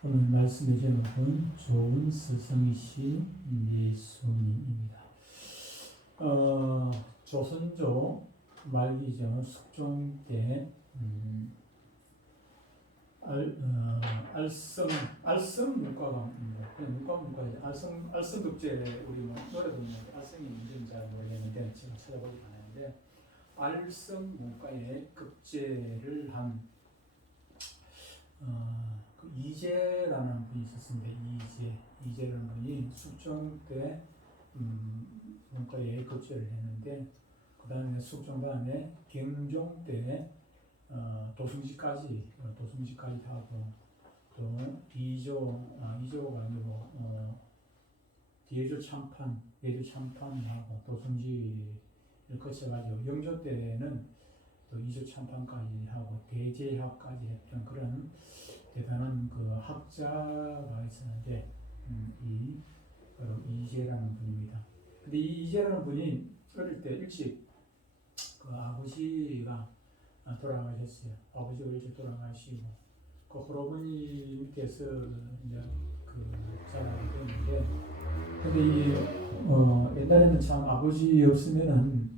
오늘 말씀해 제목은 좋은 스승이신 예수님입니다. 조선조 말기죠. 숙종 때 알성 문과가 문과이죠. 알성 독재 우리 노래 부르는 알성이 뭔지는 잘 모르겠는데 제가 찾아보지 않았는데 알성 문과에 급제를 한 그 이재라는 분이 있었습니다. 이재라는 분이 숙종 때 문과에 급제를 했는데 그 다음에 숙종 다음에 경종 때 도승지까지 하고 또 이조가 아니고 예조 참판하고 도승지를 거쳐가지고 영조 때는 또 이조 참판까지 하고 대제학까지 했던 그런 대단한 그 학자가 있었는데 바로 이재라는 분입니다. 근데 이 이재라는 분이 어릴 때 일찍 그 아버지가 돌아가셨어요. 아버지가 일찍 돌아가시고 그 할아버지 밑에서 이제 그 자라게 됐는데 근데 옛날에는 참 아버지 없으면은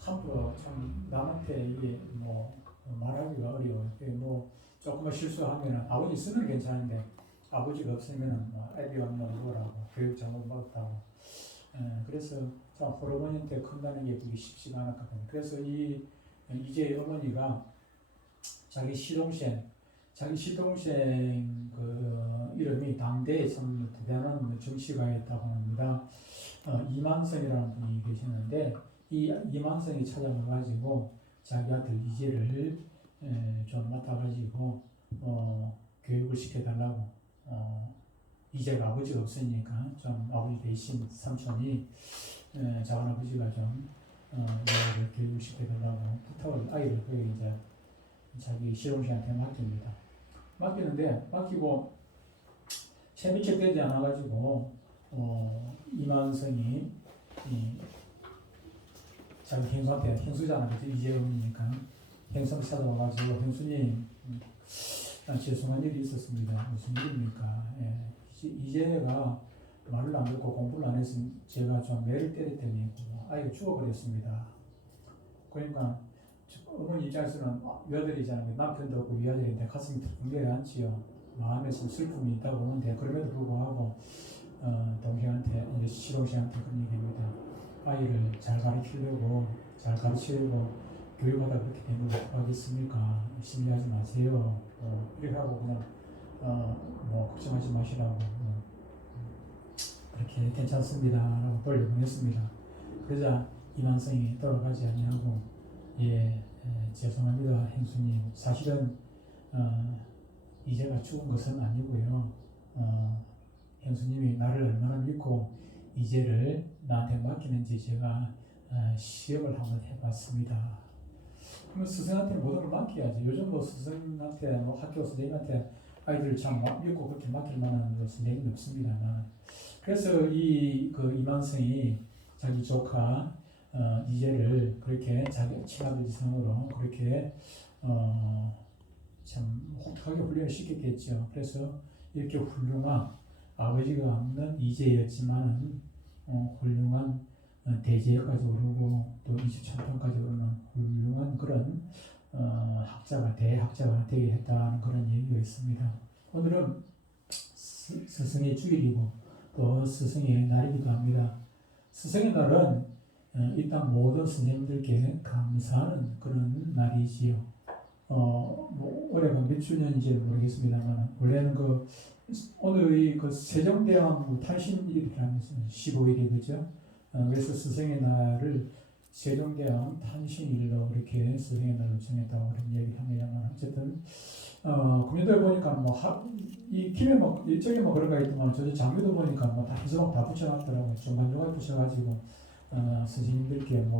함부로 참 남한테 이게 뭐 말하기가 어려워요. 뭐 조금만 실수하면은 아버지 있으면 괜찮은데 아버지가 없으면은 뭐 애비 없는 뭐라고 교육 잘못 받았다고. 그래서 참 할아버지한테 큰다는 게 그게 쉽지가 않았거든요. 그래서 이제 어머니가 자기 시동생 그 이름이 당대에 참 대단한 정치가였다고 합니다. 이만성이라는 분이 계시는데 이 이만성이 찾아가가지고 자기 아들 이재를 좀 맡아가지고 교육을 시켜달라고. 이재가 아버지가 없으니까 좀 아버지 대신 삼촌이 작은 아버지가 좀 이를 교육을 시켜달라고 부탁을 아이를 그 이제 자기 시동생한테 맡기는데 맡기고 채미채 되지 않아가지고 이만성이 자기 형수잖아, 그죠? 이재훈이니까 형수를 찾아와가지고 형수님 죄송한 일이 있었습니다. 무슨 일입니까? 이재가 말을 안 듣고 공부를 안 해서 제가 좀 매를 때렸더니 아이가 죽어버렸습니다. 그러니까 어머니 입장에서는 외아들이잖아요. 남편도 없고 외아들인데 가슴이 덜컹 내려앉지요. 마음에 좀 슬픔이 있다고 보는데 그럼에도 불구하고 동생한테 시동생한테 그런 얘기입니다. 아이를 잘 가르치려고 잘 가르치려고 교육하다 그렇게 되면 어떡하겠습니까? 심리하지 마세요. 이렇게 하고 그냥 뭐 걱정하지 마시라고 그렇게 괜찮습니다 라고 돌려보냈습니다. 그러자 이만성이 돌아가지 아니하고 죄송합니다 형수님, 사실은 이제가 죽은 것은 아니고요. 형수님이 나를 얼마나 믿고 이제를 나한테 맡기는지 제가 시험을 한번 해봤습니다. 그럼 스승한테 모든 걸 맡겨야지. 요즘 뭐 스승한테 뭐 학교 선생님한테 아이들 참 믿고 그렇게 맡길 만한 선생님이 없습니다. 그래서 그 이만성이 자기 조카 이제를 그렇게 자기 친아들 이상으로 그렇게 참 혹독하게 훈련을 시켰겠죠. 그래서 이렇게 훌륭한 아버지가 없는 이제였지만은 훌륭한 대제까지 오르고 또 이수천평까지 오르는 훌륭한 그런 대학자가 되게 했다는 그런 얘기가 있습니다. 오늘은 스승의 주일이고 또 스승의 날이기도 합니다. 스승의 날은 이 땅 모든 스님들께 감사하는 그런 날이지요. 뭐 올해가 몇 주년인지 모르겠습니다만 원래는 오늘이 세종대왕 탄신일이라면서 15일이 그죠? 그래서 스승의 날을 세종대왕 탄신일로 이렇게 스승의 날로 정했다고 그런 얘기를 합니다만 어쨌든 국민들 보니까 이 김에 이쪽에 그런 거 있더만 저 장비도 보니까 다 해서 다 붙여놨더라고요. 중간중간 붙여가지고 스승님들께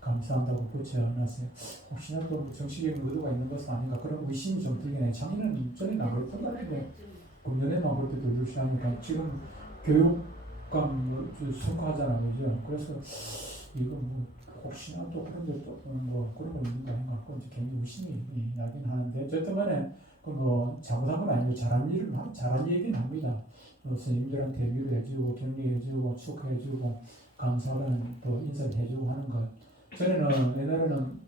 감사한다고 붙여놨어요. 혹시나 또 정치적인 의도가 있는 것은 아닌가 그런 의심이 좀 들긴 해요. 작년에는 전에 나왔던 것 같은데 금년에만 볼 때도 유시하니까 지금 교육감 속하잖아요, 그죠? 그래서 이거 혹시나 또 그런 데 또 그런 거 있는 거 아닌가 하고 굉장히 의심이 나긴 하는데 어쨌든 간에 그뭐 잘못한 건 아니고 잘한 얘기는 합니다. 선생님들한테 위로해주고 격려해주고 축하해주고 감사는 또 인사를 해주고 하는 것. 전에는 옛날에는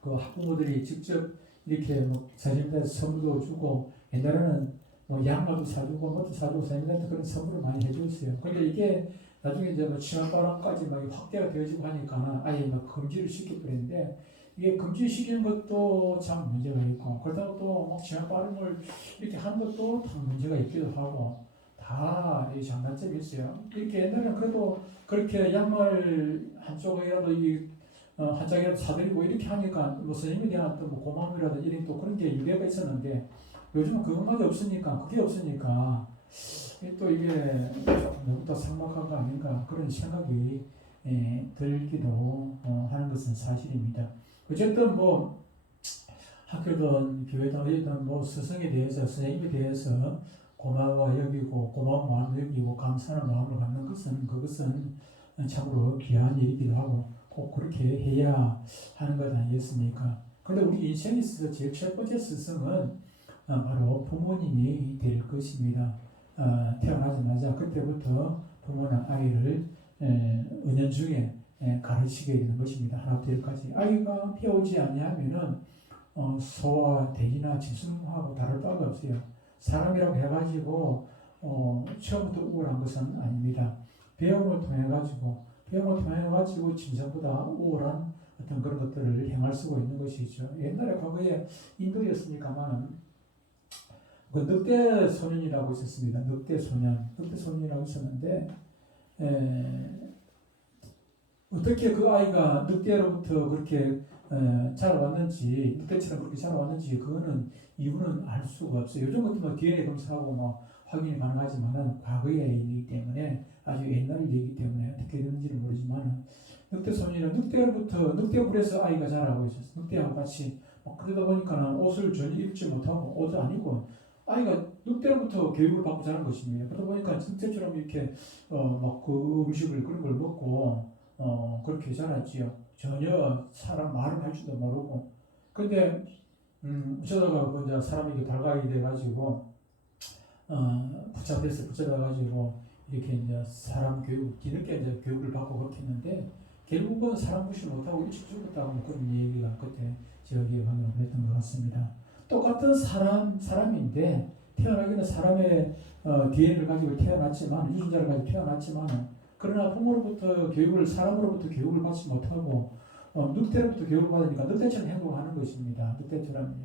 그 학부모들이 직접 이렇게 뭐 선생님들한테 선물도 주고 옛날에는 뭐 양말도 사주고 뭐도 사주고 선생님들한테 그런 선물을 많이 해줬어요. 근데 이게 나중에 이제 뭐 치맛바람까지 막 확대가 되어지고 하니까 아예 막 금지를 시켜버리는데 이게 금지시키는 것도 참 문제가 있고 그렇다고 또 막 치맛바람을 이렇게 하는 것도 참 문제가 있기도 하고 다 이 장단점이 있어요. 이렇게 옛날에는 그래도 그렇게 양말 한쪽이라도 한 짝이라도 사드리고 이렇게 하니까 뭐 선생님에 대한 또 뭐 고마움이라도 이런 또 그런 게 유래가 있었는데 요즘은 그것마저 없으니까 그게 없으니까 또 이게 너무 더 삭막한 거 아닌가 그런 생각이 들기도 하는 것은 사실입니다. 어쨌든 뭐 학교든 교회든 어디든 뭐 스승에 대해서 선생님에 대해서 고마워 여기고 고마운 마음을 여기고 감사하는 마음을 갖는 것은 그것은 참으로 귀한 일이기도 하고 꼭 그렇게 해야 하는 것 아니겠습니까? 그런데 우리 인생에 있어서 제일 첫 번째 스승은 바로 부모님이 될 것입니다. 태어나자마자 그때부터 부모는 아이를 은연중에 가르치게 되는 것입니다. 하나부터 열까지. 아이가 배우지 아니하면은 소와 돼지나 짐승하고 다를 바가 없어요. 사람이라고 해가지고 처음부터 우월한 것은 아닙니다. 배움을 통해 가지고 짐승보다 우월한 어떤 그런 것들을 행할 수가 있는 것이죠. 옛날에 과거에 인도였으니까만 그 늑대 소년이라고 있었습니다. 늑대 소년이라고 있었는데 어떻게 그 아이가 늑대로부터 그렇게 자라왔는지 늑대처럼 그렇게 자라왔는지 그거는 이유는 알 수가 없어요. 요즘 같은 뭐 DNA 검사하고 뭐 확인이 가능하지만은 과거의 일이기 때문에 아주 옛날 일이기 때문에 어떻게 되는지는 모르지만 늑대 소년은 늑대불에서 아이가 자라고 있었어요. 늑대하고 같이 그러다 보니까는 옷을 전혀 입지 못하고 옷도 아니고 아이가 늑대로부터 교육을 받고 자란 것입니다. 그러다 보니까 늑대처럼 이렇게 막 그 음식을 그런 걸 먹고 그렇게 자랐지요. 전혀 사람 말을 할 줄도 모르고. 근데 어쩌다가 그 이제 사람에게 발각이 돼가지고 붙잡아가지고 이렇게 이제 사람 교육 뒤늦게 이제 교육을 받고 그렇게 했는데 결국은 사람 무시 못하고 일찍 죽었다고 뭐 그런 얘기가 그때 제가 기억하면 그랬던 것 같습니다. 똑같은 사람인데 태어나기는 사람의 DNA를 가지고 태어났지만 유전자를 가지고 태어났지만 그러나 사람으로부터 교육을 받지 못하고 늑대로부터 교육을 받으니까 늑대처럼 행동하는 것입니다. 늑대처럼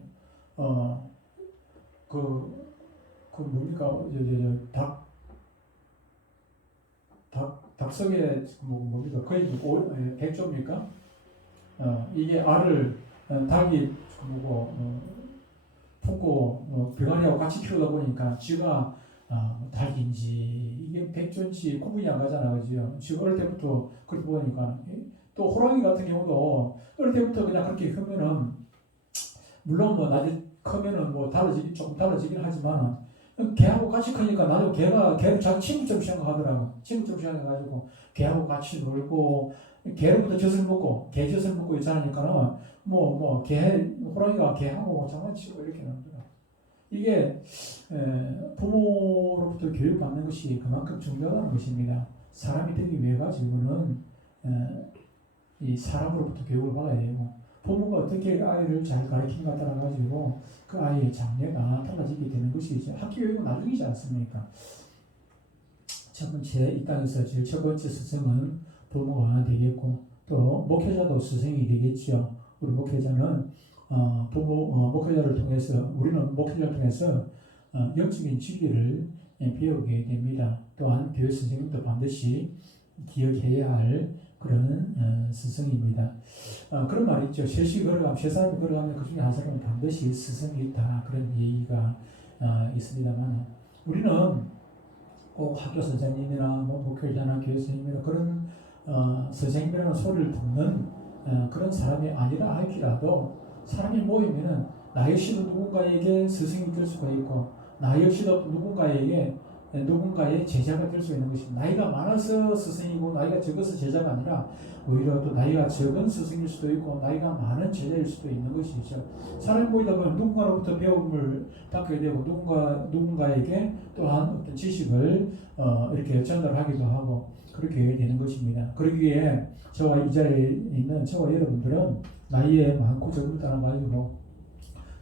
뭡니까 닭석에 뭡니까 거의 백조입니까? 이게 알을 닭이 품고 병아리하고 같이 키우다 보니까 쥐가 닭인지 이게 백조인지 구분이 안 가잖아, 그죠? 지금 어릴 때부터 그렇게 보니까 또 호랑이 같은 경우도 어릴 때부터 그냥 그렇게 크면은 물론 뭐 나중에 크면은 뭐 조금 달라지긴 하지만 개하고 같이 크니까 나도 개를 자기 친구처럼 생각하더라고. 친구처럼 생각해가지고 개하고 같이 놀고 개로부터 젖을 먹고 개젖을 먹고 자라니까는 호랑이가 개하고 장난치고 이렇게 놀더라고. 이게 부모로부터 교육받는 것이 그만큼 중요하다는 것입니다. 사람이 되기 위해 가지고는 이 사람으로부터 교육을 받아야 되고 부모가 어떻게 아이를 잘 가르치는가 따라 가지고 그 아이의 장래가 달라지게 되는 것이죠. 학교 교육은 나중이지 않습니까? 첫 번째 이 땅에서 제일 첫 번째 스승은 부모가 되겠고 또 목회자도 스승이 되겠죠. 우리 목회자는 목회자를 통해서 우리는 목회자를 통해서 영적인 진리를 배우게 됩니다. 또한 교회 선생님도 반드시 기억해야 할 그런 스승입니다. 그런 말이 있죠. 세 사람이 걸어가면 그 중에 한 사람은 반드시 스승이 있다. 그런 얘기가 있습니다만 우리는 꼭 학교 선생님이나 목회자나 교회 선생님이나 그런 선생님이라는 소리를 듣는 그런 사람이 아니라 할지라도 사람이 모이면은 나 역시도 누군가에게 스승이 될 수가 있고 나 역시도 누군가에게 누군가의 제자가 될 수 있는 것입니다. 나이가 많아서 스승이고 나이가 적어서 제자가 아니라 오히려 또 나이가 적은 스승일 수도 있고 나이가 많은 제자일 수도 있는 것이죠. 사람이 보이다 보면 누군가로부터 배움을 받게 되고 누군가에게 또한 어떤 지식을 이렇게 전달하기도 하고 그렇게 되는 것입니다. 그러기에 저와 이 자리에 있는 저와 여러분들은 나이에 많고 적음을 따라가지고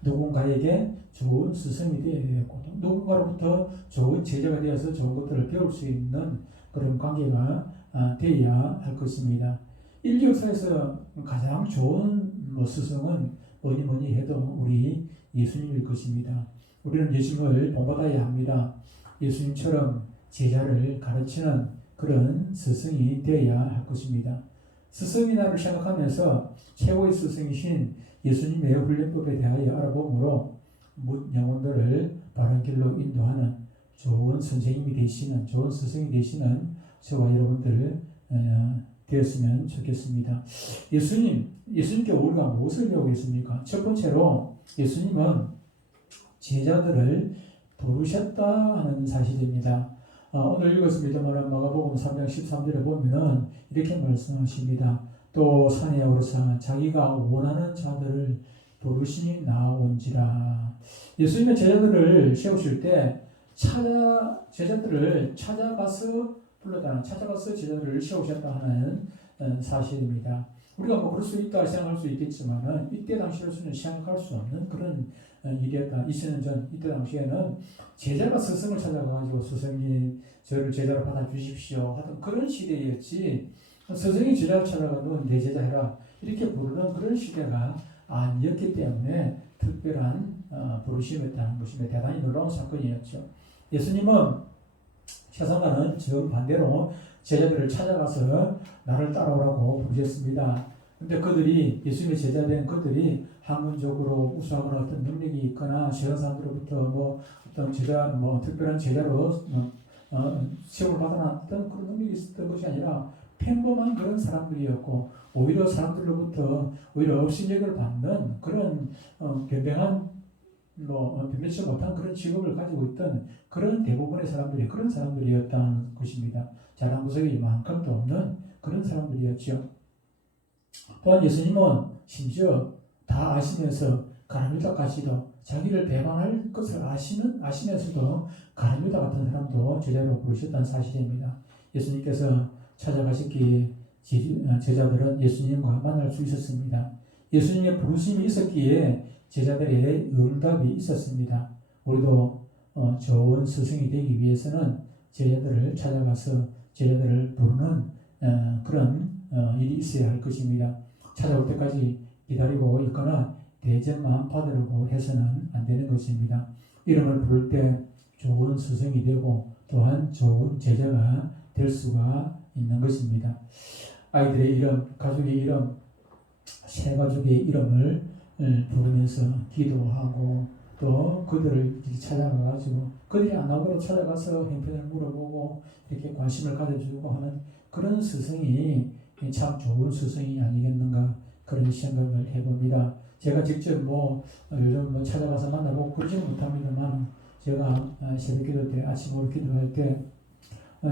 누군가에게 좋은 스승이 되어야 되고 누군가로부터 좋은 제자가 되어서 좋은 것들을 배울 수 있는 그런 관계가 되어야 할 것입니다. 인류 역사에서 가장 좋은 스승은 뭐니 해도 우리 예수님일 것입니다. 우리는 예수님을 본받아야 합니다. 예수님처럼 제자를 가르치는 그런 스승이 되어야 할 것입니다. 스승이 나를 생각하면서 최고의 스승이신 예수님의 훈련법에 대하여 알아보므로 영혼들을 바른 길로 인도하는 좋은 선생님이 되시는 좋은 스승이 되시는 저와 여러분들 되었으면 좋겠습니다. 예수님께 우리가 무엇을 배우겠습니까? 첫 번째로 예수님은 제자들을 부르셨다 하는 사실입니다. 오늘 읽었습니다만 마가복음 3장 13절에 보면은 이렇게 말씀하십니다. 또 산에 오르사 자기가 원하는 자들을 부르시니 나온지라. 예수님의 제자들을 세우실 때 제자들을 찾아가서 불렀다는 찾아가서 제자들을 세우셨다 하는 사실입니다. 우리가 뭐 그럴 수 있다 생각할 수 있겠지만은 이때 당시로서는 생각할 수 없는 그런 일이었다. 2000년 전 이때 당시에는 제자가 스승을 찾아가가지고 스승님 저를 제자로 받아주십시오 하던 그런 시대였지 스승이 제자를 찾아가 너 내 제자 해라 이렇게 부르는 그런 시대가 아니었기 때문에 특별한 부르심이었다는 것입니다. 대단히 놀라운 사건이었죠. 예수님은 세상과는 정반대로 제자들을 찾아가서 나를 따라오라고 부르셨습니다. 근데 그들이 예수님의 제자된 그들이 학문적으로 우수하거나 어떤 능력이 있거나 세상 사람들로부터 뭐 어떤 제자 뭐 특별한 제자로 시험을 받아놨던 그런 능력이 있었던 것이 아니라 평범한 그런 사람들이었고 오히려 사람들로부터 오히려 업신여기를 받는 그런 변변치 못한 그런 직업을 가지고 있던 그런 대부분의 사람들이 그런 사람들이었다는 것입니다. 자랑구석이 이만큼도 없는 그런 사람들이었죠. 또한 예수님은 심지어 다 아시면서 가룟유다까지도 자기를 배반할 것을 아시면서도 가룟유다 같은 사람도 제자로 부르셨다는 사실입니다. 예수님께서 찾아가셨기에 제자들은 예수님과 만날 수 있었습니다. 예수님의 부르심이 있었기에 제자들의 응답이 있었습니다. 우리도 좋은 스승이 되기 위해서는 제자들을 찾아가서 제자들을 부르는 그런 일이 있어야 할 것입니다. 찾아올 때까지 기다리고 있거나 대접만 받으려고 해서는 안 되는 것입니다. 이름을 부를 때 좋은 스승이 되고 또한 좋은 제자가 될 수가 있는 것입니다. 아이들의 이름, 가족의 이름, 새 가족의 이름을 부르면서 기도하고 또 그들을 찾아가가지고 그들이 안 나오도록 찾아가서 형편을 물어보고 이렇게 관심을 가져주고 하는 그런 스승이 참 좋은 스승이 아니겠는가 그런 생각을 해봅니다. 제가 직접 요즘 찾아가서 만나보고 그러지는 못합니다만 제가 새벽기도 때 아침으로 기도할 때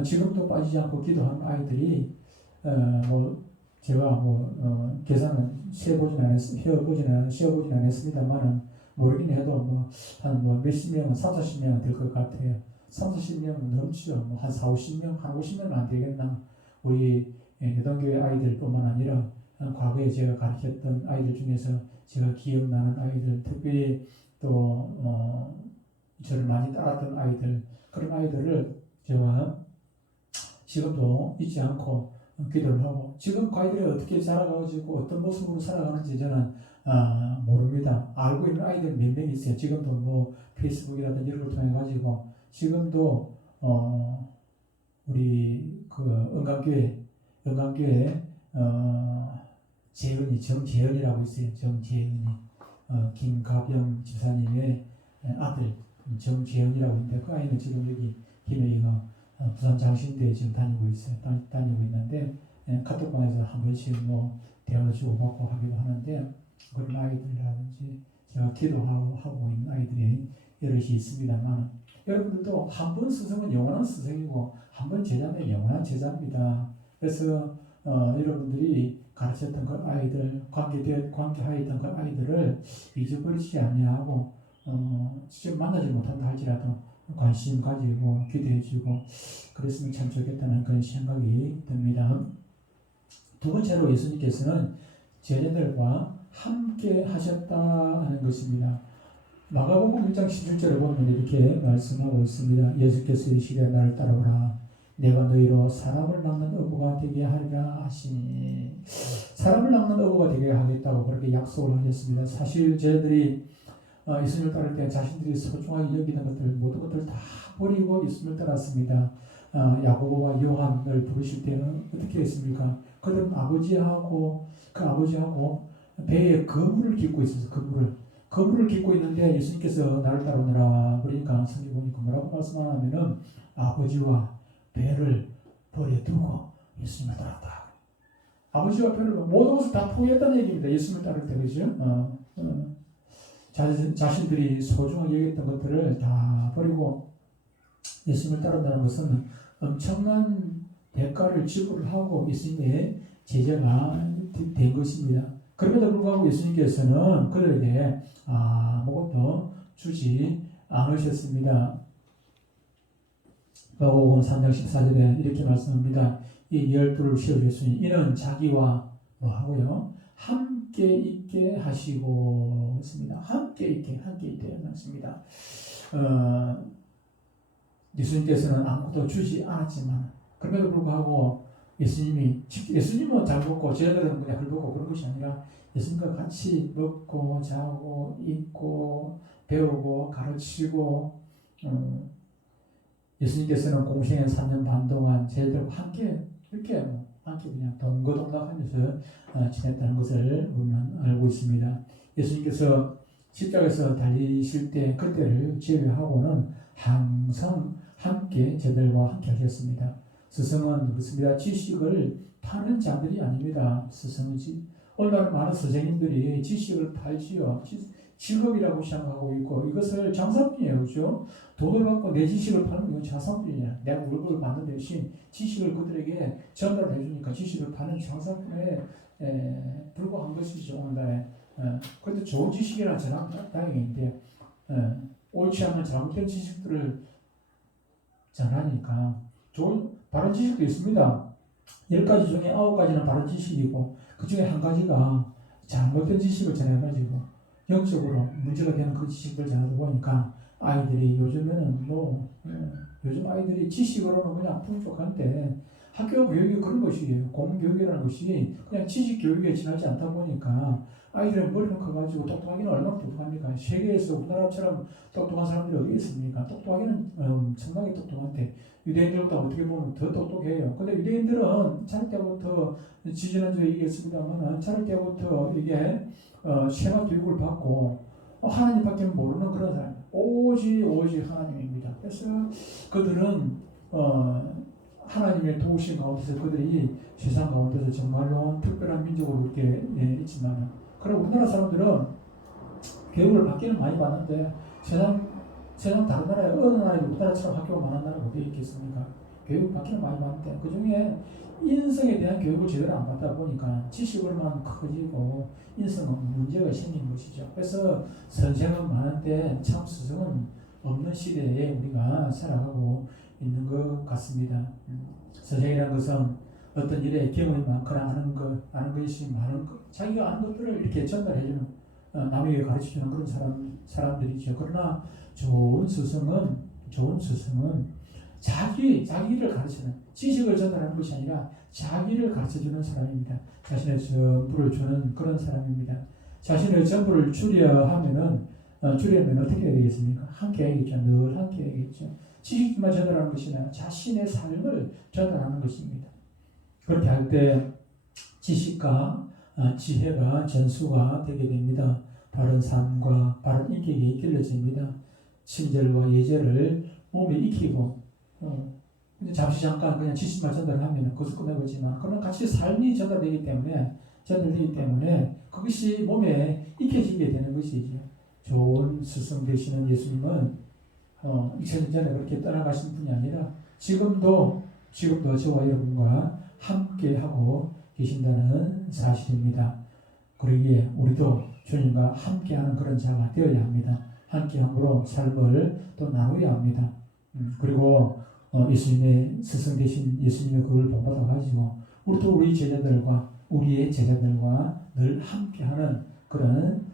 지금도 빠지지 않고 기도한 아이들이 제가 계산은 세어보진 않았습니다만은 모르긴 해도 한 몇십 명은 30-40명은 될 것 같아요. 30-40명은 넘치죠. 한 40-50명, 한 50명은 안 되겠나. 우리 여동교회 아이들뿐만 아니라 과거에 제가 가르쳤던 아이들 중에서 제가 기억나는 아이들, 특별히 또 저를 많이 따랐던 아이들, 그런 아이들을 제가 지금도 잊지 않고 기도를 하고 지금 그 아이들이 어떻게 자라가지고 어떤 모습으로 살아가는지 저는 모릅니다. 알고 있는 아이들 몇 명 있어요. 지금도 페이스북이라든지 이런 걸 통해 가지고 지금도 우리 그 은강교회 정재은이라고 있어요. 정재은이 김가병 집사님의 아들 정재은이라고 있는데 그 아이는 지금 여기 김해이가 부산 장신대에 지금 다니고 있어요. 다니고 있는데 카톡방에서 한 번씩 대화 주고받고 하기도 하는데 그런 아이들이라든지 제가 기도하고 있는 아이들이 여럿이 있습니다만 여러분들도 한 번 스승은 영원한 스승이고 한 번 제자는 영원한 제자입니다. 그래서 여러분들이 가르쳤던 그 아이들, 관계하였던 그 아이들을 잊어버리지 아니하고 직접 만나지 못한다 할지라도 관심 가지고 기대해주고 그랬으면 참 좋겠다는 그런 생각이 듭니다. 두 번째로 예수님께서는 제자들과 함께 하셨다 하는 것입니다. 마가복음 1장 17절에 보면 이렇게 말씀하고 있습니다. 예수께서 이르시되 나를 따라오라. 내가 너희로 사람을 낚는 어부가 되게 하리라 하시니, 사람을 낚는 어부가 되게 하겠다고 그렇게 약속을 하셨습니다. 사실 저희들이 예수님을 따를 때 자신들이 소중하게 여기는 것들 모든 것들 다 버리고 예수님을 따랐습니다. 야고보와 요한을 부르실 때는 어떻게 했습니까? 그들은 아버지하고 배에 그물을 깃고 있어서 그물을 깃고 있는데 예수님께서 나를 따르느라 그러니까 성경 보니까 뭐라고 말씀하냐면은 아버지와 배를 버려두고 예수님을 따랐다. 아버지와 배를 모든 것을 다 포기했다는 얘기입니다. 예수님을 따를 때 그죠? 자신들이 소중하게 여겼던 것들을 다 버리고 예수님을 따른다는 것은 엄청난 대가를 지불을 하고 예수님의 제자가 된 것입니다. 그럼에도 불구하고 예수님께서는 그들에게 아무것도 주지 않으셨습니다. 마가복음 3장 14절에 이렇게 말씀합니다. 이 12를 세우셨으니 이는 자기와 뭐 하고요? 함께 있게 하시고 있습니다. 함께 있게 하셨습니다. 예수님께서는 아무것도 주지 않았지만 그럼에도 불구하고 예수님은 잘 먹고 저희들은 그냥 헐벗고 그런 것이 아니라 예수님과 같이 먹고 자고 있고 배우고 가르치고 예수님께서는 공생의 3년 반 동안 저희들과 함께 이렇게 함께 그냥 동거동락하면서 지냈다는 것을 우리는 알고 있습니다. 예수님께서 십자가에서 달리실 때 그때를 제외하고는 항상 함께 저들과 함께 하셨습니다. 스승은 그렇습니다. 지식을 파는 자들이 아닙니다. 스승이지. 오늘날 많은 선생님들이 지식을 팔지요. 직업이라고 생각하고 있고 이것을 장사꾼이에요. 그렇죠? 돈을 받고 내 지식을 파는 건 장사꾼이냐. 내가 월급을 받는 대신 지식을 그들에게 전달해 주니까 지식을 파는 장사꾼에 불과한 것이죠. 오늘날에. 그런데 좋은 지식이라는 저는 다행인데 옳지 않은 잘못된 지식들을 전하니까 좋은 바른 지식도 있습니다. 10가지 중에 9가지는 바른 지식이고 그 중에 한 가지가 잘못된 지식을 전해가지고 영적으로 문제가 되는 그 지식을 전하다 보니까 아이들이 요즘 아이들이 지식으로는 그냥 풍족한데 학교 교육이 그런 것이에요. 공교육이라는 것이 그냥 지식 교육에 지나지 않다 보니까 아이들의 머리는 커가지고 똑똑하기는 얼마나 똑똑합니까? 세계에서 우리나라처럼 똑똑한 사람들이 어디 있습니까? 똑똑하기는 엄청나게 똑똑한데 유대인들보다 어떻게 보면 더 똑똑해요. 근데 유대인들은 자랄 때부터 지지난주에 얘기했습니다만 자랄 때부터 이게 생활 교육을 받고 하나님밖에 모르는 그런 사람, 오직 하나님입니다. 그래서 그들은 하나님의 도우심 가운데서 그들이 세상 가운데서 정말로 특별한 민족으로 이렇게 있지만, 그리고 우리나라 사람들은 교육을 받기는 많이 받는데 세상 다른 나라에 어느 나라에도 우리나라처럼 학교가 많은 나라가 어디 있겠습니까? 교육 받기는 많이 받는데 그 중에 인성에 대한 교육을 제대로 안 받다 보니까 지식으로만 커지고 인성은 문제가 생긴 것이죠. 그래서 선생은 많은데 참 스승은 없는 시대에 우리가 살아가고 있는 것 같습니다. 선생이라는 것은 어떤 일에 경험이 많거나 아는 것이 많은 것, 자기가 아는 것들을 이렇게 전달해주는 남에게 가르쳐주는 그런 사람들이죠. 그러나 좋은 스승은 자기를 가르치는, 지식을 전달하는 것이 아니라 자기를 가르쳐주는 사람입니다. 자신의 전부를 주는 그런 사람입니다. 자신의 전부를 주려면 어떻게 해야 되겠습니까? 함께 해야겠죠. 늘 함께 해야겠죠. 지식만 전달하는 것이 아니라 자신의 삶을 전달하는 것입니다. 그렇게 할 때 지식과 지혜가 전수가 되게 됩니다. 바른 삶과 바른 인격이 길러집니다. 친절과 예절을 몸에 익히고 잠시 잠깐 그냥 지식만 전달하면 그것을 끝내버리지만 그러나 같이 삶이 전달되기 때문에 그것이 몸에 익혀지게 되는 것이죠. 좋은 스승 되시는 예수님은 2000년 전에 그렇게 떠나가신 분이 아니라 지금도 저와 여러분과 함께 하고 계신다는 사실입니다. 그러기에 우리도 주님과 함께하는 그런 자가 되어야 합니다. 함께함으로 삶을 또 나누어야 합니다. 그리고 예수님의 스승 되신 예수님의 그걸 본받아 가지고 우리도 우리의 제자들과 늘 함께하는 그런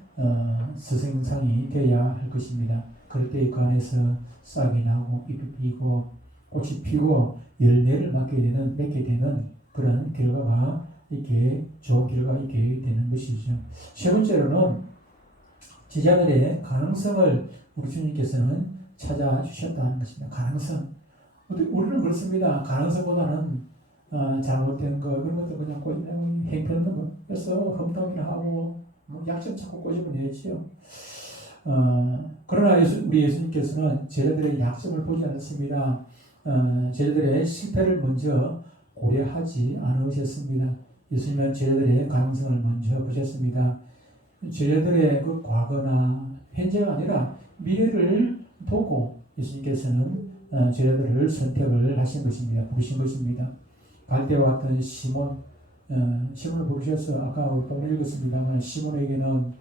스승상이 되어야 할 것입니다. 그럴 때 그 안에서 싹이 나고 잎이 피고 꽃이 피고 열매를 맺게 되는 그런 결과가 이렇게 좋은 결과가 있게 되는 것이죠. 세 번째로는 제자들의 가능성을 우리 주님께서는 찾아주셨다는 것입니다. 가능성. 우리는 그렇습니다. 가능성보다는 잘못된 거 그런 것도 그냥 꼬집는 행편없는 거. 그래서 험담이나 하고 약점 찾고 꼬집어내지요. 그러나 우리 예수님께서는 제자들의 약점을 보지 않습니다. 제자들의 실패를 먼저 고려하지 않으셨습니다. 예수님은 제자들의 가능성을 먼저 보셨습니다. 제자들의 그 과거나 현재가 아니라 미래를 보고 예수님께서는 제자들을 선택을 하신 것입니다. 부르신 것입니다. 갈대와 같은 시몬을 부르셔서 아까 오늘 읽었습니다만 시몬에게는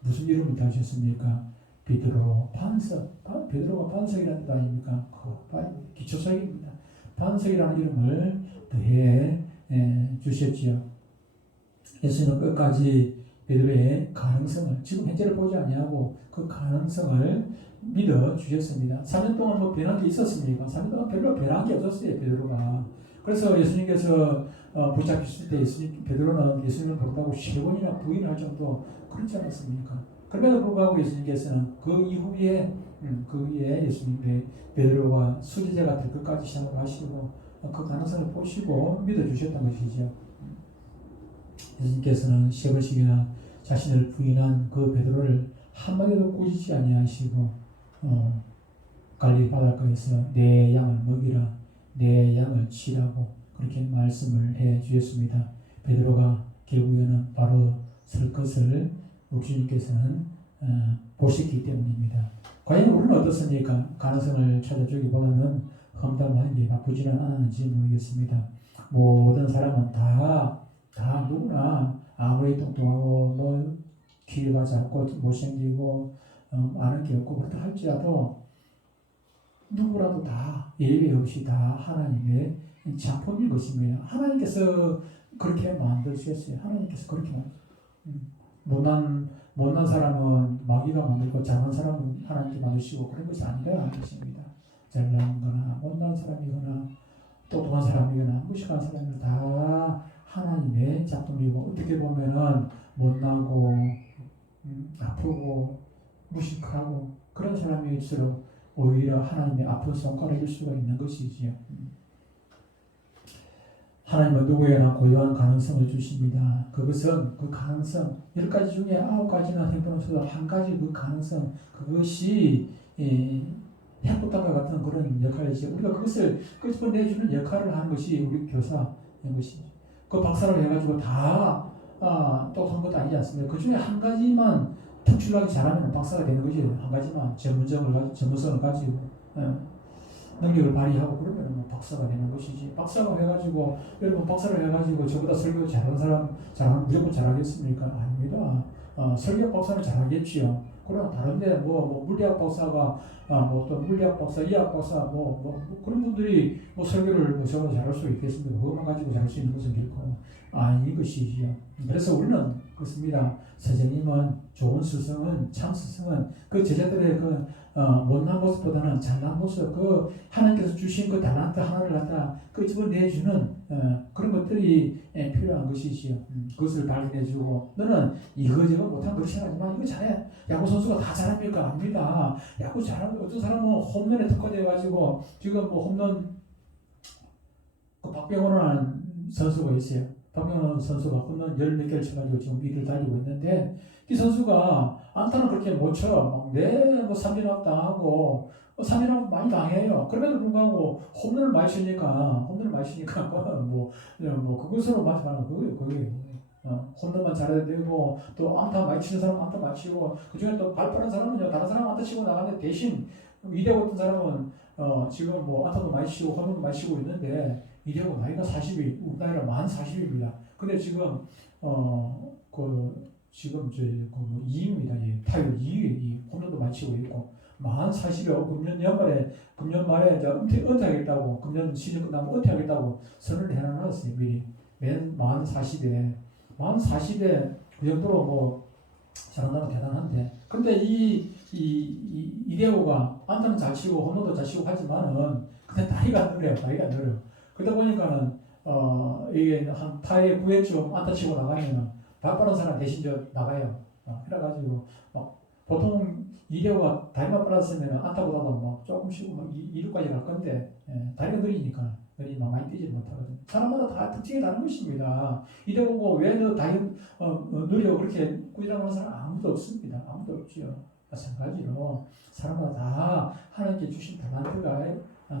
무슨 이름을 다주셨습니까? 베드로가 반석이라는 뜻 아닙니까? 기초석입니다. 반석이라는 이름을 더해 주셨지요. 예수님은 끝까지 베드로의 가능성을 지금 현재를 보지 아니하고 그 가능성을 믿어 주셨습니다. 3년 동안 변한 게 있었습니까? 3년 동안 별로 변한 게 없었어요, 베드로가. 그래서 예수님께서 붙잡히실 때 베드로는 예수님을 부른다고 3번이나 부인할 정도 그렇지 않았습니까? 그럼에도 불구하고 예수님께서는 그 이후에 예수님의 베드로가 수제자가 될 것까지 시작을 하시고 그 가능성을 보시고 믿어주셨던 것이죠. 예수님께서는 3번씩이나 자신을 부인한 그 베드로를 한마디도 꾸짖지 아니하시고 갈릴리 바닷가에서 내 양을 먹이라, 내 양을 치라고 그렇게 말씀을 해 주셨습니다. 베드로가 결국에는 바로 설 것을 우리 주님께서는 보셨기 때문입니다. 과연 우리는 어떻습니까? 가능성을 찾아주기보다는 험담하는 게 바쁘지는 않았는지 모르겠습니다. 모든 사람은 다 누구나 아무리 똑똑하고 귀가 작고 못생기고 아는 게 없고 그렇다 할지라도 누구라도 다 예외 없이 다 하나님의 작품인 것입니다. 하나님께서 그렇게 만드셨어요. 하나님께서 그렇게 못난 사람은 마귀가 만들고 잘난 사람은 하나님께 만드시고 그런 것이 아니라는 것입니다. 잘난 거나 못난 사람이거나 똑똑한 사람이거나 무식한 사람이거나 다 하나님의 작품이고 어떻게 보면은 못나고 아프고 무식하고 그런 사람일수록 오히려 하나님의 아픈 손가락일 수가 있는 것이지요. 하나님은 누구에나 고유한 가능성을 주십니다. 그것은 그 가능성 10가지 중에 9가지나 행동에서도 한 가지 그 가능성 그것이 핵폭탄과 같은 그런 역할이죠. 우리가 그것을 끄집어내주는 역할을 하는 것이 우리 교사인 것이죠. 그 박사를 해가지고 다 똑똑한 것도 아니지 않습니까? 그 중에 한 가지만 특출나게 잘하면 박사가 되는 거지. 한 가지만 전문성을 가지고 능력을 발휘하고 그러면 뭐 박사가 되는 것이지. 박사가 해가지고 여러분 박사를 해가지고 저보다 설교 잘하는 사람 잘하면 무조건 잘하겠습니까? 아닙니다. 설교 박사는 잘하겠지요. 그러나 다른데 물리학 박사가 또 물리학 박사, 이학 박사 그런 분들이 설교를 저보다 잘할 수 있겠습니까? 그것만 가지고 잘할 수 있는 것은 결코 아닌 것이지요. 그래서 우리는 그렇습니다. 선생님은 좋은 스승은 참 스승은 그 제자들의 그 못난 모습보다는 잘난 모습 그 하나님께서 주신 그 달란트 하나를 갖다 끄집어내주는 그런 것들이 필요한 것이지요. 그것을 발견해주고 너는 이거저거 못한 그렇지 않지만 이거 잘해. 야구 선수가 다 잘합니까? 아닙니다. 야구 잘하는 어떤 사람은 홈런에 특화돼가지고 지금 홈런 그 박병호라는 선수가 있어요. 박병호 선수가 홈런 10몇 개를 쳐가지고 지금 1위를 달리고 있는데 이 선수가 안타는 그렇게 못 쳐. 삼진아웃 당하고 삼진아웃 많이 당해요. 그럼에도 불구하고 홈런을 많이 치니까 그것으로 말하는 그게 홈런만 잘해야 되고 또 안타 많이 치는 사람 안타 많이 치고 그 중에 또 발 빠른 사람은요 다른 사람 안타 치고 나가는데 대신 이대호 같은 사람은 지금 뭐 안타도 많이 치고 홈런도 많이 치고 있는데 이대호 나이가 40이 우리 나이가 만 40입니다. 근데 지금 지금 뭐 2위입니다. 예, 타율 2위, 홈런도 많이 치고 있고 만 40여 금년 말에 이제 은퇴하겠다고 금년 시즌 끝나면 은퇴하겠다고 선언을 해놨어요. 미리 만 40에 그 정도로 뭐 잘한다면 대단한데 근데 이대호가 안타는 잘 치고 홈런도 잘 치고 하지만은 근데 다리가 느려요. 그러다 보니까는 이게 한 8회 9회쯤 안타 치고 나가면은 발 빠른 사람 대신 나가요. 그래가지고 막 보통 이대호가 다리만 빨랐으면 안타보다도 막 조금 쉬고 막 2루까지 갈 건데 다리가 느리니까 많이 뛰지 못하거든요. 사람마다 다 특징이 다른 것입니다. 이대 보고 왜 너 다리 느려 그렇게 꾸지람하는 사람 아무도 없습니다. 아무도 없죠. 마찬가지로 사람마다 다 하나님께 주신 달란트가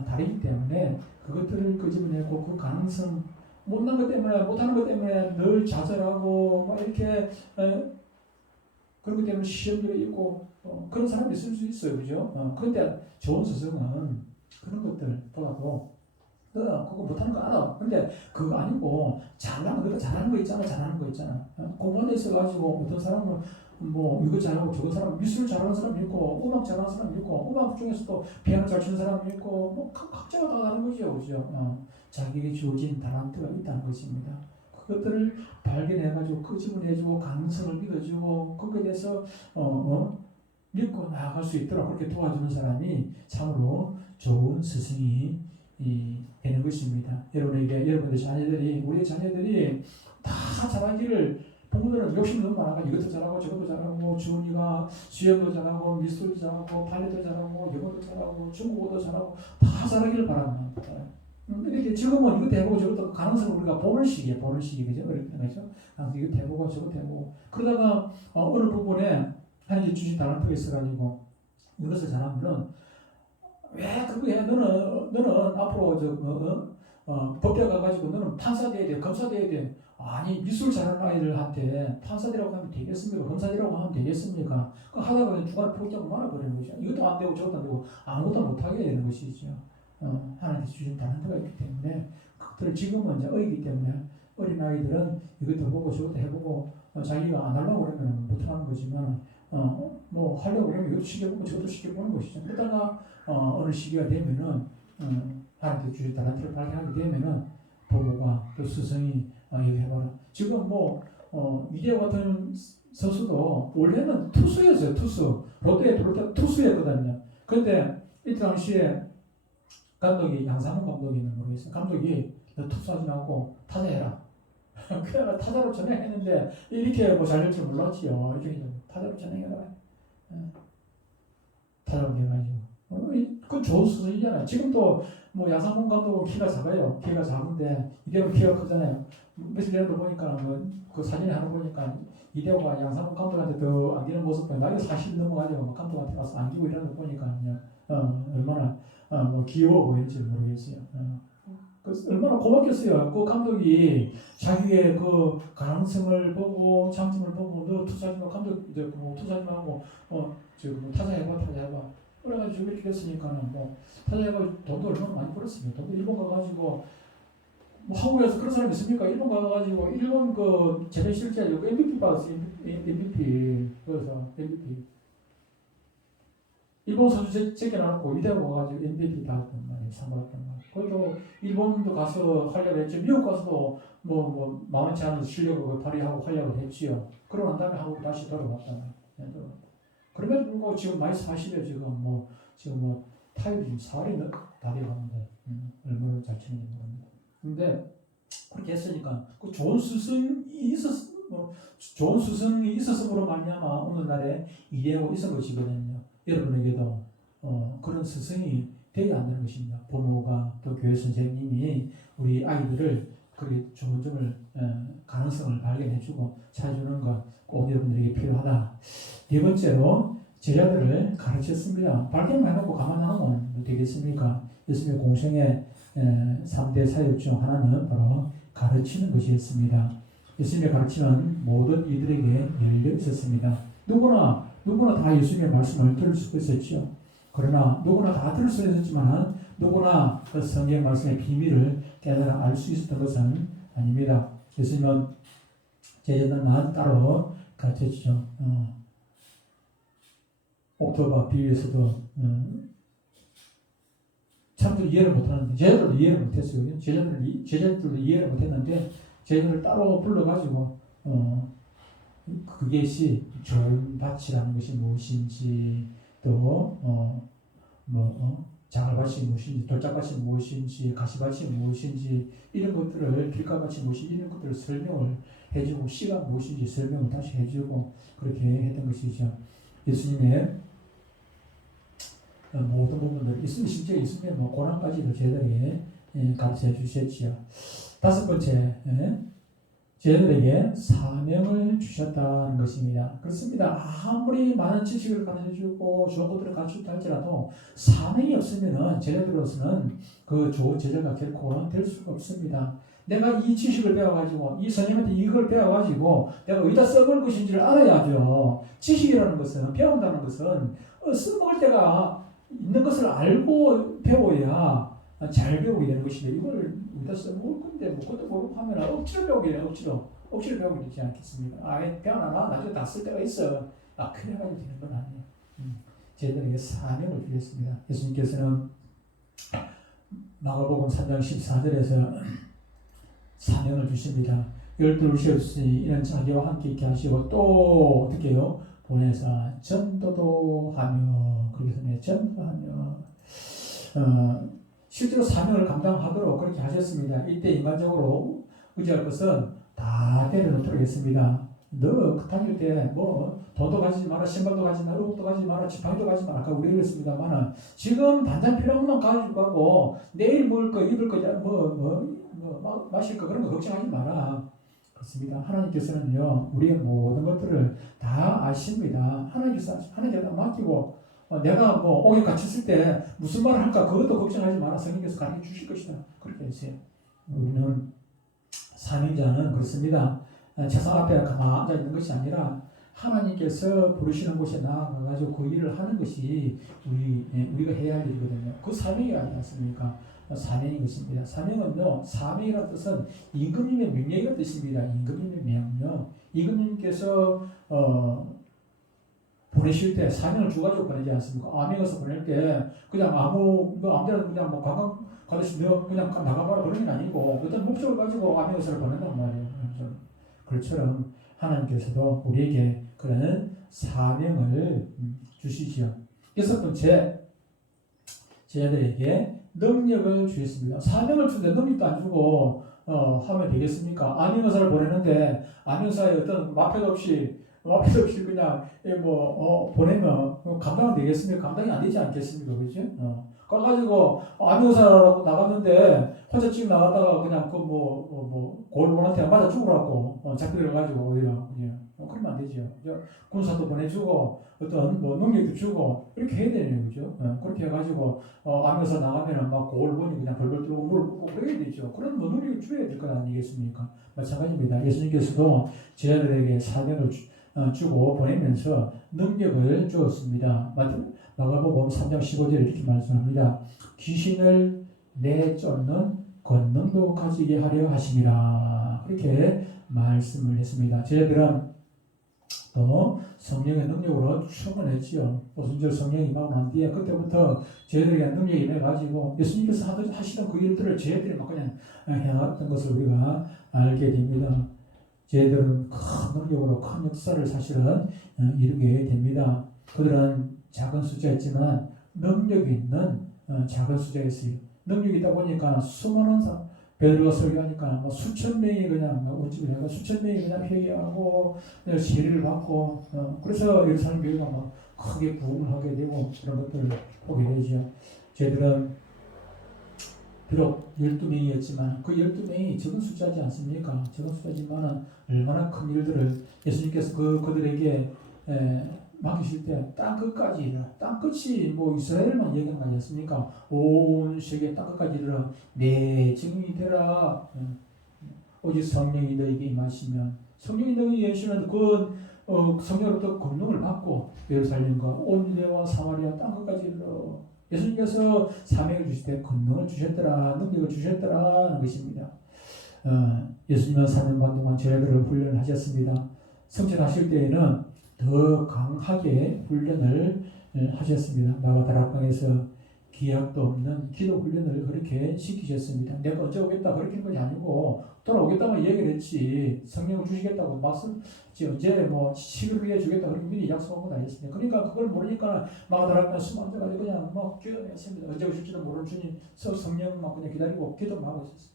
다르기 때문에 그것들을 끄집어내고 그 가능성 못난 것 때문에 못하는 것 때문에 늘 좌절하고 막 이렇게 그런 것 때문에 시험들이 있고 그런 사람이 있을 수 있어요, 그죠? 그런데 좋은 스승은 그런 것들보다도 그거 못하는 거 알아. 근데 그거 아니고 잘하는 거 있잖아. 공부에 있어가지고 어떤 사람은 뭐 이거 잘하고 저거 사람 미술 잘하는 사람이 있고 음악 잘하는 사람이 있고 음악 중에서도 피아노 잘 치는 사람이 있고 뭐 각자가 다 다른 거죠, 그죠? 자기에게 주어진 달란트가 있다는 것입니다. 그것들을 발견해가지고 끄집어내주고 가능성을 믿어주고 거기에 대해서 믿고 나아갈 수 있도록 그렇게 도와주는 사람이 참으로 좋은 스승이 되는 것입니다. 여러분의 자녀들이 우리의 자녀들이 다 잘하기를 부모들은 욕심이 너무 많아가지고 이것도 잘하고 저것도 잘하고 주은이가 수영도 잘하고 미술도 잘하고 발레도 잘하고 영어도 잘하고 중국어도 잘하고 다 잘하기를 바랍니다. 이렇게 지금은 이것도 해보고 저것도 가능성을 우리가 보는 시기에 그죠? 그렇죠? 이것도 해보고 저것도 해보고 그러다가 어느 부분에 하나님께 주신 달란트가 있어가지고 이것을 잘하면은 왜 그거 해? 너는 앞으로 법대 가가지고 너는 판사 돼야 돼, 검사 돼야 돼. 아니 미술 잘하는 아이들한테 판사들이라고 하면 되겠습니까? 검사들이라고 하면 되겠습니까? 그 하다 보면 중간에 포기하고 말아버리는 것이죠. 이것도 안 되고 저것도 안 되고 아무것도 못하게 되는 것이죠. 하나님께서 주신 달란트가 있기 때문에 그것들을 지금은 이제 어리기 때문에 어린 아이들은 이것도 보고 저것도 해보고 자기가 안 하려고 그러면 못하는 거지만 뭐 하려고 그러면 이것도 시켜보고 저것도 시켜보는 것이죠. 그러다가 어느 시기가 되면은 하나님께서 주신 달란트를 발견하게 되면은 부모가 또 스승이 얘기해봐라. 지금 뭐 이대호 같은 선수도 원래는 투수였어요. 롯데 투수였거든요. 그런데 이 당시에 감독이 양상훈 감독이는 모르겠어요. 감독이 너 투수하지 말고 타자해라. 그래가 타자로 전향했는데 이렇게 뭐 잘 될 줄 몰랐지요. 이렇게 타자로 전향해라. 타자로 해가지고 그 좋은 수준이잖아요. 지금도 뭐 양상훈 감독은 키가 작아요. 키가 작은데 이대호 키가 크잖아요. 며칠 전에도 보니까 그 사진에 하나 보니까 이대호가 양상훈 감독한테 더 안기는 모습 보니 나이가 40 넘어가지고 감독한테 가서 안기고 이러는 거 보니까요. 얼마나 뭐 귀여워 보일지 모르겠어요. 얼마나 고맙겠어요. 그 감독이 자기의 그 가능성을 보고 장점을 보고 너 투사하지 마 감독 이제 뭐 투사하지 말고 타자 해봐. 그래가지고 이렇게 됐으니까는 뭐 타자 해가 돈도 얼마나 많이 벌었습니다. 돈도 일본 가가지고 뭐 한국에서 그런 사람 있습니까? 일본 가가지고 일본 그 제대 실제 MVP 받았어요. MVP 그래서 MVP 일본 선수 제껴놓고 이대로 가가지고 MVP 받았단 말이에요. 상 받았단 말이에요. 그래도 일본도 가서 활약을 했죠. 미국 가서도 뭐 만만치 않은 실력을 발휘하고 활약을 했지요. 그러고 난 다음에 한국 다시 돌아왔단 말이에요. 그럼에도 불구하고 지금 나이 40에 지금 뭐 타율이 지금 4할이 다 돼가는데 얼마나 잘 치는지 모릅니다. 근데 그렇게 했으니까 그 좋은 스승이 있었음으로 말미암아 오늘날에 이대하고 있은 것이거든요. 여러분에게도 그런 스승이 되어야 한다는 것입니다. 부모가 또 교회 선생님이 우리 아이들을 그렇게 좋은 점을 가능성을 발견해주고 찾아주는 것 꼭 여러분들에게 필요하다. 네 번째로 제자들을 가르쳤습니다. 발견만 해놓고 가만 안 하면 되겠습니까? 예수님의 공생의 3대 사역 중 하나는 바로 가르치는 것이었습니다. 예수님의 가르침은 모든 이들에게 열려 있었습니다. 누구나 다 예수님의 말씀을 들을 수 있었죠. 그러나 누구나 다 들을 수 있었지만 누구나 그 성경 말씀의 비밀을 깨달아 알 수 있었던 것은 아닙니다. 예수님은 제자들만 따로 가르쳐주죠. 옥토바 비유에서도 사람들이 이해를 못하는데 제자들도 이해를 못했어요. 제자들도 이해를 못했는데 제자들을 따로 불러가지고 그것이 좋은 밭이라는 것이 무엇인지 또 자갈밭이 무엇인지 돌짝밭이 무엇인지 가시밭이 무엇인지 이런 것들을 길가밭이 무엇인지 이런 것들을 설명을 해주고 씨가 무엇인지 설명을 다시 해주고 그렇게 했던 것이죠. 예수님의 모든 부분들 심지어 예수님의 고난까지도 제자들에게 가르쳐 주셨지요. 다섯 번째 제자들에게 사명을 주셨다는 것입니다. 그렇습니다. 아무리 많은 지식을 가르쳐주고 좋은 것들을 가르쳤다 할지라도 사명이 없으면 제자들로서는 그 좋은 제자가 결코 될 수가 없습니다. 내가 이 지식을 배워가지고 이 선생님한테 이걸 배워가지고 내가 어디다 써볼 것인지를 알아야죠. 지식이라는 것은 배운다는 것은 써먹을 때가 있는 것을 알고 배워야 잘 배우게 되는 것인데 이걸 우리가 써먹을 건데 뭐 그것도 모르고 하면 억지로 배우게 돼요. 억지로 배우게 되지 않겠습니까? 배워놔 나중에 다 쓸 때가 있어. 그래가지고 되는 건 아니에요. 제자들에게 사명을 주셨습니다. 예수님께서는 마가복음 3장 14절에서 사명을 주십니다. 열두를 세우시니 이런 자기와 함께 있게 하시고 또 어떻게 해요? 보내서 전도도 하며 그렇게 전도하며 실제로 사명을 감당하도록 그렇게 하셨습니다. 이때 인간적으로 의지할 것은 다 내려놓도록 했습니다. 너 다닐 때 돈도 가지지 마라, 신발도 가지지 마라, 옷도 가지지 마라, 지팡이도 가지지 마라. 아까 우리 그랬습니다만은 지금 당장 필요한 것만 가지고 가고 내일 먹을 거, 입을 거, 마실 거 그런 거 걱정하지 마라. 그렇습니다. 하나님께서는요 우리의 모든 것들을 다 아십니다. 하나님께서 맡기고 내가 옥에 갇혔을 때 무슨 말을 할까 그것도 걱정하지 마라. 성령께서 가르쳐 주실 것이다. 그렇게 했어요. 우리는 사명자는 그렇습니다. 세상 앞에 가만히 앉아 있는 것이 아니라 하나님께서 부르시는 곳에 나아가가지고 그 일을 하는 것이 우리가 해야 할 일이거든요. 그 사명이 아니지 않습니까? 사명인 것입니다. 사명은요, 사명이라는 뜻은 임금님의 명령이라는 뜻입니다. 임금님의 명령. 임금님께서 보내실 때 사명을 주가지고 보내지 않습니까? 아명에서 보낼 때 그냥 아무데나 그냥 관광 가듯이 너 그냥 나가봐라 그런 게 아니고 어떤 목적을 가지고 아명에서를 보낸단 말이에요. 그처럼 하나님께서도 우리에게 그런 사명을 주시지요. 여섯 번째, 제자들에게 능력을 주셨습니다. 사명을 주는데 능력도 안 주고 하면 되겠습니까? 암행의사를 보내는데 암행의사의 어떤 마표도 없이 그냥 보내면 감당은 되겠습니까? 감당이 안 되지 않겠습니까? 그죠? 그래가지고 암행의사라고 나갔는데 혼자 지금 나갔다가 그냥 골원한테 맞아 죽으라고 잡혀들어가지고 오히려 그러면 안 되죠. 군사도 보내주고 어떤 능력도 주고 이렇게 해야 되는 거죠. 그렇게 해가지고 암에서 나가면은 골원이 그냥 벌벌 떨고 물을 붓고 그래야 되죠. 그런 능력을 줘야 될 것 아니겠습니까? 마찬가지입니다. 예수님께서도 제자들에게 사명을 주고 보내면서 능력을 주었습니다. 마가복음 3장 15절에 이렇게 말씀합니다. 귀신을 내쫓는 권능도 가지게 하려 하심이라. 그렇게 말씀을 했습니다. 제자들은 또 성령의 능력으로 충만했지요. 오순절 성령이 임하고 난 뒤에 그때부터 제자들에게 능력이 임해가지고 예수님께서 하시던 그 일들을 제자들이 막 그냥 해왔던 것을 우리가 알게 됩니다. 제자들은 큰 능력으로 큰 역사를 사실은 이루게 됩니다. 그들은 작은 숫자였지만 능력이 있는 작은 숫자였어요. 능력이 있다 보니까 수많은 베드로가 설교하니까 수천 명이 그냥 우집을 수천 명이 그냥 회개하고 세례를 받고 그래서 예루살렘 교회가 크게 부흥을 하게 되고 그런 것들을 보게 되죠. 저희들은 비록 12명이었지만 그 12명이 적은 숫자지 않습니까? 적은 숫자지만 얼마나 큰 일들을 예수님께서 그들에게 맡기실 때 땅끝까지 이르라. 땅끝이 이스라엘만 얘기한 거 아니었습니까? 온 세계 땅끝까지 이르라. 내 증인이 되라. 오직 성령이 너에게 임하시면 성령이 너에게 임하시면 그 성령으로부터 권능을 받고 예루살렘과 온 유대와 사마리아 땅 끝까지 이르러 예수님께서 사명을 주실 때 권능을 주셨더라, 능력을 주셨더라 는 것입니다. 예수님은 3년 반 동안 제자들을 훈련하셨습니다. 승천하실 때에는 더 강하게 훈련을 하셨습니다. 나가다락방에서 기약도 없는 기도 훈련을 그렇게 시키셨습니다. 내가 언제 오겠다 그렇게 한 것이 아니고 돌아오겠다고 얘기를 했지 성령을 주시겠다고 말씀했지 언제 뭐 10일 후에 주겠다 그렇게 미리 약속한 건 아니었습니다. 그러니까 그걸 모르니까 나가다락방에 숨 앉아가지고 그냥 막 기도했습니다. 언제 오실지도 모르는 주님 성령만 그냥 기다리고 기도만 하고 있었습니다.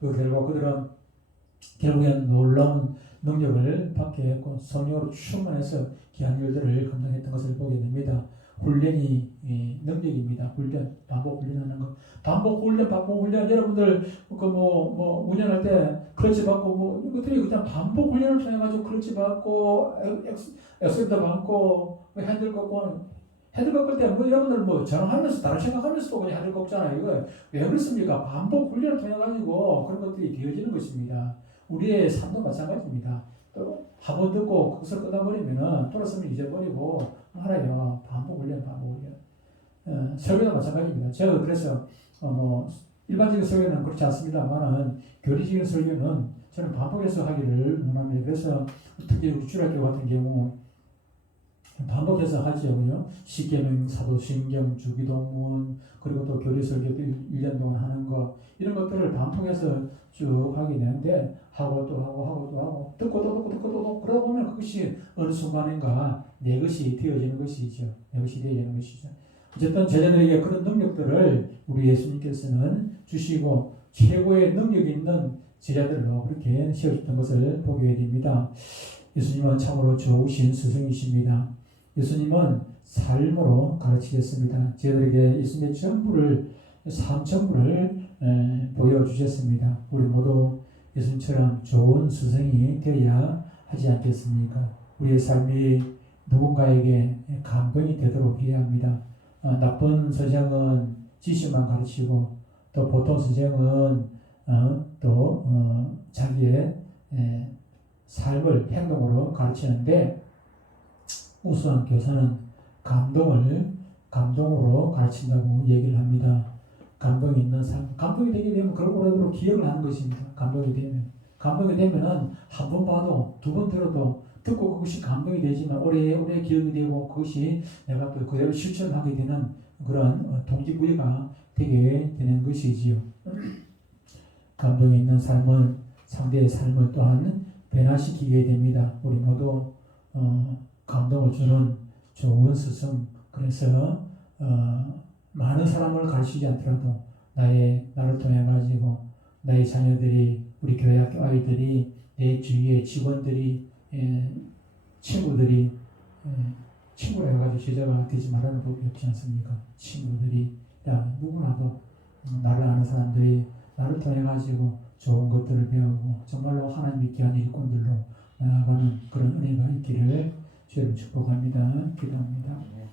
그 결과 그들은 결국엔 놀라운 능력을 받게 했고 성령으로 충만해서 귀한 일들을 감당했던 것을 보게 됩니다. 훈련이 능력입니다. 훈련, 반복 훈련하는 것. 반복 훈련. 여러분들 운전할 때 클러치 받고 이것들이 그냥 반복 훈련을 통해 가지고 클러치 받고 엑셀도 받고 핸들 꺾고 핸들 꺾을 때 여러분들 전화하면서 다른 생각하면서도 그냥 핸들 꺾잖아요. 이거 왜 그렇습니까? 반복 훈련을 통해 가지고 그런 것들이 되어지는 것입니다. 우리의 삶도 마찬가지입니다. 또 한 번 듣고 거기서 끊어버리면은 돌아서면 잊어버리고 알아요. 반복 훈련. 설교도 마찬가지입니다. 제가 그래서 일반적인 설교는 그렇지 않습니다만은 교리적인 설교는 저는 반복해서 하기를 원합니다. 그래서 특히 우리 주일학교 같은 경우 반복해서 하죠. 십계명, 사도신경, 주기도문 그리고 또 교리설교도 1년 동안 하는 거 이런 것들을 반복해서 쭉 하게 되는데 하고 또 하고 듣고 또 듣고 그러다 보면 그것이 어느 순간인가 내 것이 되어지는 것이죠. 어쨌든 제자들에게 그런 능력들을 우리 예수님께서는 주시고 최고의 능력 있는 제자들로 그렇게 세워줬던 것을 보게 됩니다. 예수님은 참으로 좋으신 스승이십니다. 예수님은 삶으로 가르치셨습니다. 제자들에게 예수님의 삶 전부를 보여주셨습니다. 우리 모두 예수님처럼 좋은 스승이 되어야 하지 않겠습니까? 우리의 삶이 누군가에게 감동이 되도록 해야 합니다. 나쁜 선생은 지식만 가르치고 또 보통 선생은 자기의 삶을 행동으로 가르치는데 우수한 교사는 감동으로 가르친다고 얘기를 합니다. 감동이 있는 삶, 감동이 되게 되면 그걸 오래도록 기억을 하는 것입니다. 감동이 되면은 한 번 봐도 두 번 들어도 듣고 그것이 감동이 되지만 오래 기억이 되고 그것이 내가 또 그대로 실천하게 되는 그런 동기부여가 되게 되는 것이지요. 감동이 있는 삶은 상대의 삶을 또한 변화시키게 됩니다. 우리 모두 감동을 주는 좋은 스승. 그래서 많은 사람을 가르치지 않더라도 나를 통해 가지고 나의 자녀들이 우리 교회 학교 아이들이 내 주위의 직원들이 친구들이 친구라 해가지고 제자가 되지 말라는 법이 없지 않습니까? 친구들이 누구나도 나를 아는 사람들이 나를 통해 가지고 좋은 것들을 배우고 정말로 하나님의 귀한 일꾼들로 나아가는 그런 은혜가 있기를 주님 축복합니다. 기도합니다.